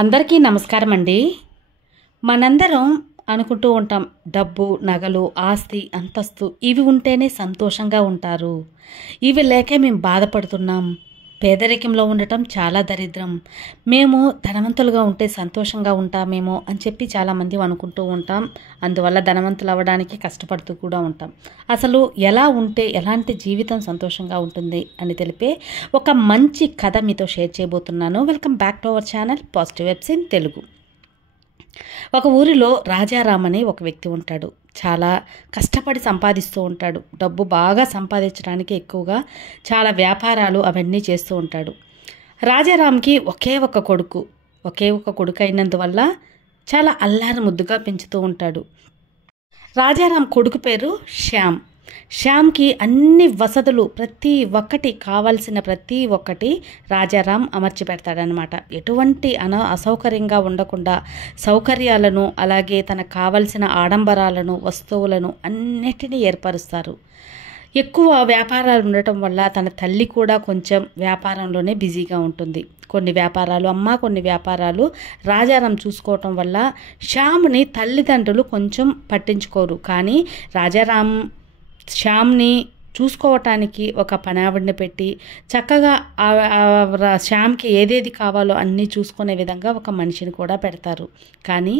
అందరికీ నమస్కారం అండి. మనందరం అనుకుంటూ ఉంటాం, డబ్బు, నగలు, ఆస్తి, అంతస్తు ఇవి ఉంటేనే సంతోషంగా ఉంటారు. ఇవి లేకే మేము బాధపడుతున్నాం. పేదరికంలో ఉండటం చాలా దరిద్రం. మేము ధనవంతులుగా ఉంటే సంతోషంగా ఉంటామేమో అని చెప్పి చాలామంది అనుకుంటూ ఉంటాం. అందువల్ల ధనవంతులు అవ్వడానికి కష్టపడుతూ కూడా ఉంటాం. అసలు ఎలా ఉంటే ఎలాంటి జీవితం సంతోషంగా ఉంటుంది అని తెలిపే ఒక మంచి కథ మీతో షేర్ చేయబోతున్నాను. Welcome back to our channel positive webs in Telugu. ఒక ఊరిలో రాజారాం అనే ఒక వ్యక్తి ఉంటాడు. చాలా కష్టపడి సంపాదిస్తూ ఉంటాడు. డబ్బు బాగా సంపాదించడానికి ఎక్కువగా చాలా వ్యాపారాలు అవన్నీ చేస్తూ ఉంటాడు. రాజారాంకి ఒకే ఒక కొడుకు అయినందువల్ల చాలా అల్లారు ముద్దుగా పెంచుతూ ఉంటాడు. రాజారాం కొడుకు పేరు శ్యామ్. శ్యామ్కి అన్ని వసతులు ప్రతి ఒక్కటి కావాల్సిన ప్రతి ఒక్కటి రాజారాం అమర్చి పెడతాడనమాట. ఎటువంటి అసౌకర్యంగా ఉండకుండా సౌకర్యాలను, అలాగే తనకు కావలసిన ఆడంబరాలను, వస్తువులను అన్నిటినీ ఏర్పరుస్తారు. ఎక్కువ వ్యాపారాలు ఉండటం వల్ల తన తల్లి కూడా కొంచెం వ్యాపారంలోనే బిజీగా ఉంటుంది. కొన్ని వ్యాపారాలు రాజారాం చూసుకోవటం వల్ల శ్యామ్ని తల్లిదండ్రులు కొంచెం పట్టించుకోరు. కానీ రాజారాం శ్యామ్ని చూసుకోవటానికి ఒక పనావిడిని పెట్టి చక్కగా శ్యామ్కి ఏదేది కావాలో అన్నీ చూసుకునే విధంగా ఒక మనిషిని కూడా పెడతారు. కానీ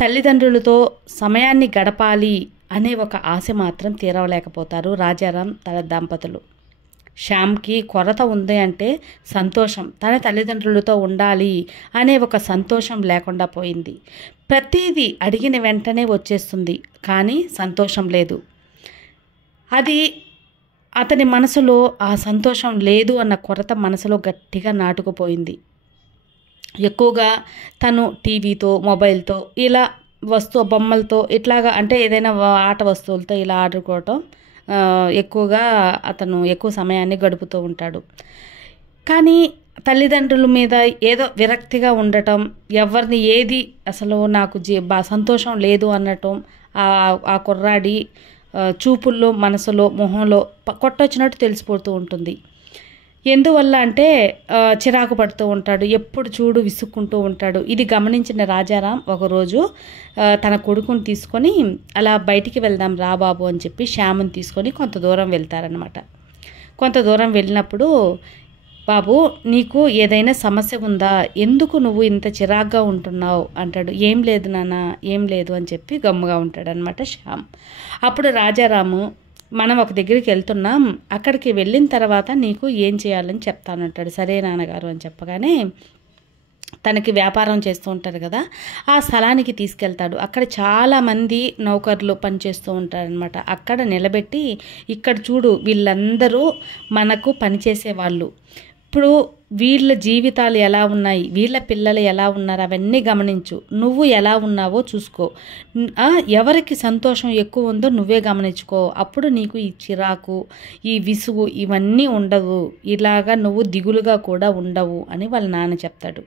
తల్లిదండ్రులతో సమయాన్ని గడపాలి అనే ఒక ఆశ మాత్రం తీరవలేకపోతారు రాజారాం తన దంపతులు. శ్యామ్కి కొరత ఉంది అంటే సంతోషం, తన తల్లిదండ్రులతో ఉండాలి అనే ఒక సంతోషం లేకుండా పోయింది. ప్రతిదీ అడిగిన వెంటనే వచ్చేస్తుంది, కానీ సంతోషం లేదు. అది అతని మనసులో ఆ సంతోషం లేదు అన్న కొరత మనసులో గట్టిగా నాటుకుపోయింది. ఎక్కువగా తను టీవీతో, మొబైల్తో, ఇలా బొమ్మలతో ఇట్లాగా, అంటే ఏదైనా ఆట వస్తువులతో ఇలా ఆడుకోవటం ఎక్కువగా అతను ఎక్కువ సమయాన్ని గడుపుతూ ఉంటాడు. కానీ తల్లిదండ్రుల మీద ఏదో విరక్తిగా ఉండటం, ఎవరిని ఏది అసలు నాకు సంతోషం లేదు అనటం ఆ కుర్రాడి చూపుల్లో, మనసులో, మొహంలో కొట్టొచ్చినట్టు తెలిసిపోతూ ఉంటుంది. ఎందువల్ల అంటే చిరాకు పడుతూ ఉంటాడు, ఎప్పుడు చూడు విసుక్కుంటూ ఉంటాడు. ఇది గమనించిన రాజారాం ఒకరోజు తన కొడుకుని తీసుకొని అలా బయటికి వెళ్దాం రా బాబు అని చెప్పి శ్యామ్ని తీసుకొని కొంత దూరం వెళ్తారనమాట. కొంత దూరం వెళ్ళినప్పుడు, బాబు నీకు ఏదైనా సమస్య ఉందా, ఎందుకు నువ్వు ఇంత చిరాగ్గా ఉంటున్నావు అంటాడు. ఏం లేదు నాన్న, ఏం లేదు అని చెప్పి గమ్ముగా ఉంటాడనమాట శ్యామ్. అప్పుడు రాజారాము, మనం ఒక దగ్గరికి వెళ్తున్నాం, అక్కడికి వెళ్ళిన తర్వాత నీకు ఏం చేయాలని చెప్తానంటాడు. సరే నాన్నగారు అని చెప్పగానే తనకి వ్యాపారం చేస్తూ ఉంటారు కదా, ఆ స్థలానికి తీసుకెళ్తాడు. అక్కడ చాలామంది నౌకర్లు పనిచేస్తూ ఉంటారనమాట. అక్కడ నిలబెట్టి, ఇక్కడ చూడు వీళ్ళందరూ మనకు పనిచేసే వాళ్ళు, ఇప్పుడు వీళ్ళ జీవితాలు ఎలా ఉన్నాయి, వీళ్ళ పిల్లలు ఎలా ఉన్నారు అవన్నీ గమనించు, నువ్వు ఎలా ఉన్నావో చూసుకో, ఎవరికి సంతోషం ఎక్కువ ఉందో నువ్వే గమనించుకో, అప్పుడు నీకు ఈ చిరాకు, ఈ విసుగు ఇవన్నీ ఉండవు, ఇలాగా నువ్వు దిగులుగా కూడా ఉండవు అని వాళ్ళ నాన్న చెప్తాడు.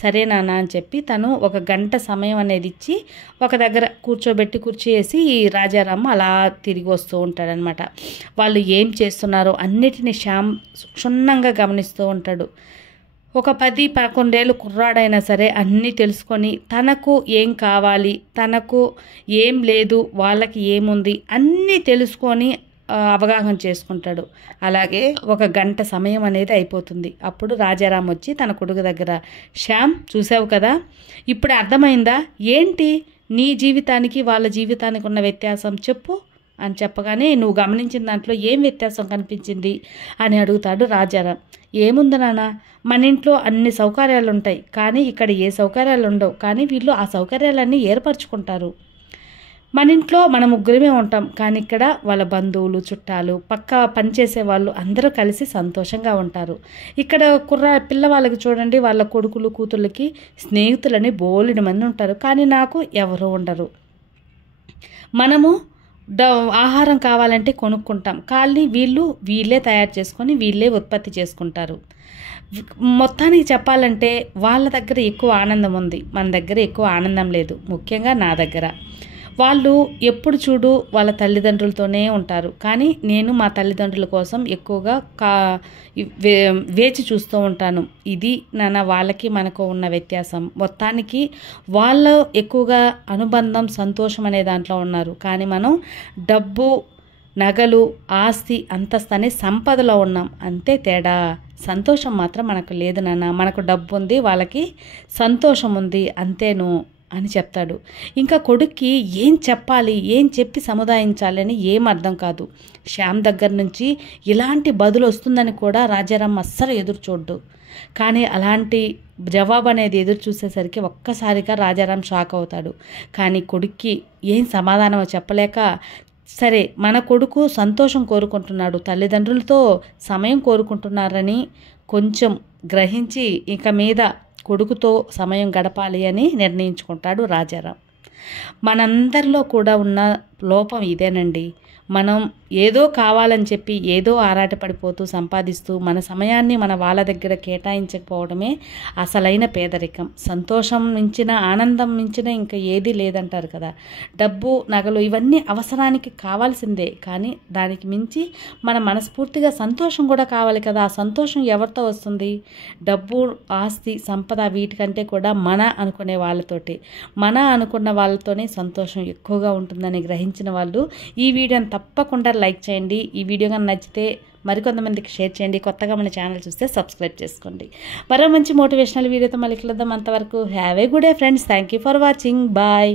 సరే నాన్న అని చెప్పి తను ఒక గంట సమయం అనేది ఇచ్చి ఒక దగ్గర కూర్చోబెట్టి కుర్చీ వేసి రాజారాం అలా తిరిగి వస్తూ ఉంటాడనమాట. వాళ్ళు ఏం చేస్తున్నారో అన్నిటినీ శ్యామ్ క్షుణ్ణంగా గమనిస్తూ ఉంటాడు. ఒక 10-11 ఏళ్ళు కుర్రాడైనా సరే అన్నీ తెలుసుకొని తనకు ఏం కావాలి, తనకు ఏం లేదు, వాళ్ళకి ఏముంది అన్నీ తెలుసుకొని అవగాహన చేసుకుంటాడు. అలాగే ఒక గంట సమయం అనేది అయిపోతుంది. అప్పుడు రాజారాం వచ్చి తన కొడుకు దగ్గర, శ్యామ్ చూసావు కదా, ఇప్పుడు అర్థమైందా ఏంటి నీ జీవితానికి వాళ్ళ జీవితానికి ఉన్న వ్యత్యాసం చెప్పు అని చెప్పగానే, నువ్వు గమనించిన దాంట్లో ఏం వ్యత్యాసం కనిపించింది అని అడుగుతాడు రాజారాం. ఏముంది నాన్న, మన ఇంట్లో అన్ని సౌకర్యాలు ఉంటాయి, కానీ ఇక్కడ ఏ సౌకర్యాలు ఉండవు, కానీ వీళ్ళు ఆ సౌకర్యాలన్నీ ఏర్పరచుకుంటారు. మన ఇంట్లో మన ముగ్గురమే ఉంటాం, కానీ ఇక్కడ వాళ్ళ బంధువులు, చుట్టాలు, పక్క పనిచేసే వాళ్ళు అందరూ కలిసి సంతోషంగా ఉంటారు. ఇక్కడ పిల్లవాళ్ళకి చూడండి, వాళ్ళ కొడుకులు కూతుళ్ళకి స్నేహితులని బోలెడు మంది ఉంటారు, కానీ నాకు ఎవరు ఉండరు. మనము ఆహారం కావాలంటే కొనుక్కుంటాం, కానీ వీళ్ళే తయారు చేసుకొని వీళ్ళే ఉత్పత్తి చేసుకుంటారు. మొత్తానికి చెప్పాలంటే వాళ్ళ దగ్గర ఎక్కువ ఆనందం ఉంది, మన దగ్గర ఎక్కువ ఆనందం లేదు, ముఖ్యంగా నా దగ్గర. వాళ్ళు ఎప్పుడు చూడు వాళ్ళ తల్లిదండ్రులతోనే ఉంటారు. కానీ నేను మా తల్లిదండ్రుల కోసం ఎక్కువగా వేచి చూస్తూ ఉంటాను. ఇది వాళ్ళకి మనకు ఉన్న వ్యత్యాసం. మొత్తానికి వాళ్ళు ఎక్కువగా అనుబంధం, సంతోషం అనే దాంట్లో ఉన్నారు. కానీ మనం డబ్బు, నగలు, ఆస్తి, అంతస్తు అనే సంపదలో ఉన్నాం. అంతే తేడా. సంతోషం మాత్రం మనకు లేదు నాన్న. మనకు డబ్బు ఉంది, వాళ్ళకి సంతోషం ఉంది, అంతేను అని చెప్తాడు. ఇంకా కొడుక్కి ఏం చెప్పాలి, ఏం చెప్పి సముదాయించాలని ఏం అర్థం కాదు. శ్యామ్ దగ్గర నుంచి ఇలాంటి బదులు వస్తుందని కూడా రాజారాం అస్సలు ఎదురు చూడ్డు. కానీ అలాంటి జవాబు అనేది ఎదురు చూసేసరికి ఒక్కసారిగా రాజారాం షాక్ అవుతాడు. కానీ కొడుక్కి ఏం సమాధానం చెప్పలేక, సరే మన కొడుకు సంతోషం కోరుకుంటున్నాడు, తల్లిదండ్రులతో సమయం కోరుకుంటున్నారని కొంచెం గ్రహించి ఇక మీద కొడుకుతో సమయం గడపాలి అని నిర్ణయించుకుంటాడు రాజారాం. మనందరిలో కూడా ఉన్న లోపం ఇదేనండి. మనం ఏదో కావాలని చెప్పి ఏదో ఆరాటపడిపోతూ సంపాదిస్తూ మన సమయాన్ని మన వాళ్ళ దగ్గర కేటాయించకపోవడమే అసలైన పేదరికం. సంతోషం మించిన, ఆనందం మించిన ఇంకా ఏదీ లేదంటారు కదా. డబ్బు, నగలు ఇవన్నీ అవసరానికి కావాల్సిందే. కానీ దానికి మించి మన మనస్ఫూర్తిగా సంతోషం కూడా కావాలి కదా. ఆ సంతోషం ఎవరితో వస్తుంది? డబ్బు, ఆస్తి, సంపద వీటికంటే కూడా మన అనుకునే వాళ్ళతోటి, మన అనుకున్న వాళ్ళతోనే సంతోషం ఎక్కువగా ఉంటుందని గ్రహించిన వాళ్ళు ఈ వీడియోని తప్పకుండా లైక్ చేయండి. ఈ వీడియో కానీ నచ్చితే మరికొంతమందికి షేర్ చేయండి. కొత్తగా మన ఛానల్ చూస్తే సబ్స్క్రైబ్ చేసుకోండి. మరో మంచి మోటివేషనల్ వీడియోతో మళ్ళీ కలుద్దాం. అంతవరకు have a good day friends. Thank you for watching. Bye.